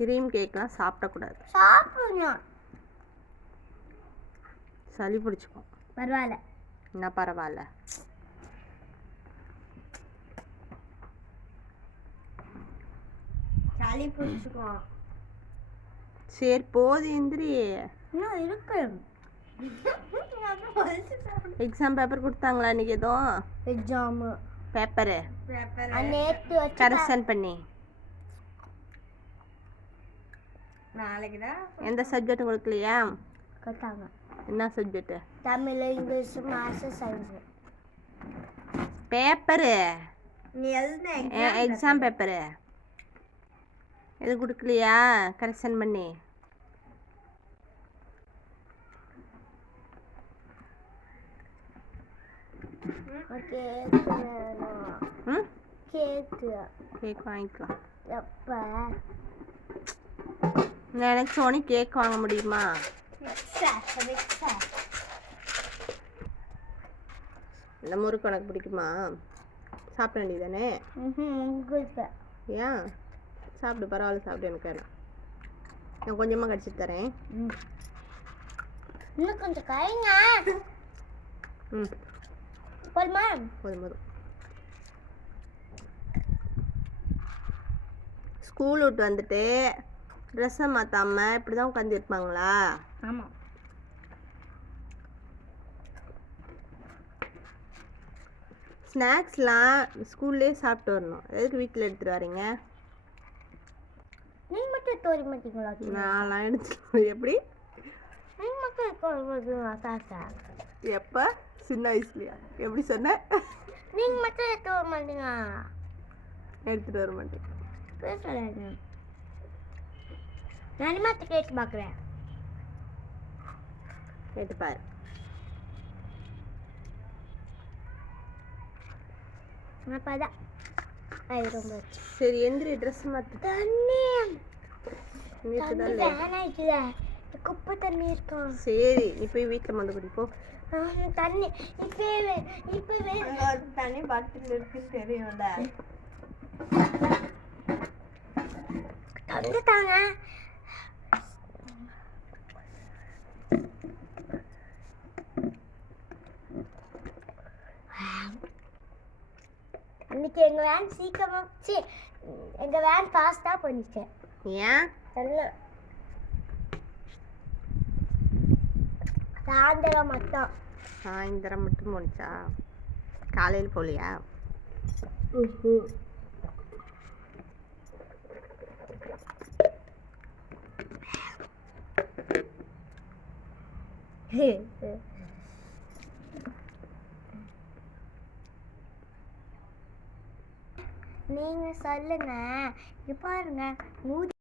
Cream கேக்லாம் சாப்பிடக்கூடாது. சாப்பிடணும். சளி பிடிச்சிக்கும். பரவாயில்ல. என்ன பரவாயில்ல. சளி பிடிச்சிக்கும். சரி போது எந்திரி இன்னும் இருக்கு? எக்ஸாம் பேப்பர் கொடுத்தாங்களா இன்னைக்கு எதுவும்? எக்ஸாமு பேப்பரு கரெக்ஷன் பண்ணி. நாளைக்கு தான் எந்த சப்ஜெக்ட் கொடுக்கலையா கட்டாங்க என்ன subject Tamil English maths science. Paper. நீ எழுதின எக்ஸாம் பேப்பரு? எது கொடுக்கலையா? கரெக்ஷன் பண்ணி. கேக் வாங்கிக்கலாம். எப்போ? நினச்சோன்னே கேக் வாங்க முடியுமா? இந்த முறுக்கு உனக்கு பிடிக்குமா? சாப்பிட வேண்டியதானே ஏன்? சாப்பிடு பரவாயில்ல சாப்பிடு எனக்கு வேணாம். நான் கொஞ்சமாக கடிச்சிட்டு தரேன். இன்னும் கொஞ்சம் கைங்க ம். போதுமா? போதும் போதும். ஸ்கூல் விட்டு வந்துட்டு ட்ரெஸ்ஸை மாற்றாம இப்படி தான் உட்காந்து இருப்பாங்களா ஆமாம் ஸ்நாக்ஸ்லாம் ஸ்கூல்லேயே சாப்பிட்டு வரணும். எதுக்கு வீட்டில் எடுத்துகிட்டு வரீங்க? நீங்க மட்டும் தோறி மாட்டீங்களா? நான்லாம் எடுத்துட்டு எப்படி? நீங்க மட்டும் இருக்க சாசா எப்போ? சின்ன வயசுலையா? எப்படி சொன்ன? நீங்க மட்டும் எடுத்து வர மாட்டீங்க எடுத்துகிட்டு வர மாட்டேன். பேசுறாங்க நான் மாத்த கேட்டு பார்க்குறேன் கேட்டு பாரு. அப்பதான் அது ரொம்ப சரி எந்திரி ட்ரெஸ் மாற்று தண்ணி. குப்பை தண்ணி இருக்கும். சரி நீ போய் வீட்டில் மந்து குடிப்போ ஆஹ், தண்ணி. இப்பவே இப்பவே தண்ணி பாட்டில் இருக்குன்னு தெரியும்ல. தந்து தாங்க. இன்னைக்கு எங்க வேன் சீக்கிரமா சி எங்க வேன் ஃபாஸ்டா பண்ணிச்சு ஏன்? தெரியல. சாயந்தரம் மட்டும். சாயந்தரம் மட்டும் போணுச்சா? காலையில் போகலையா? நீங்கள் சொல்லுங்கள் இது பாருங்க மூடி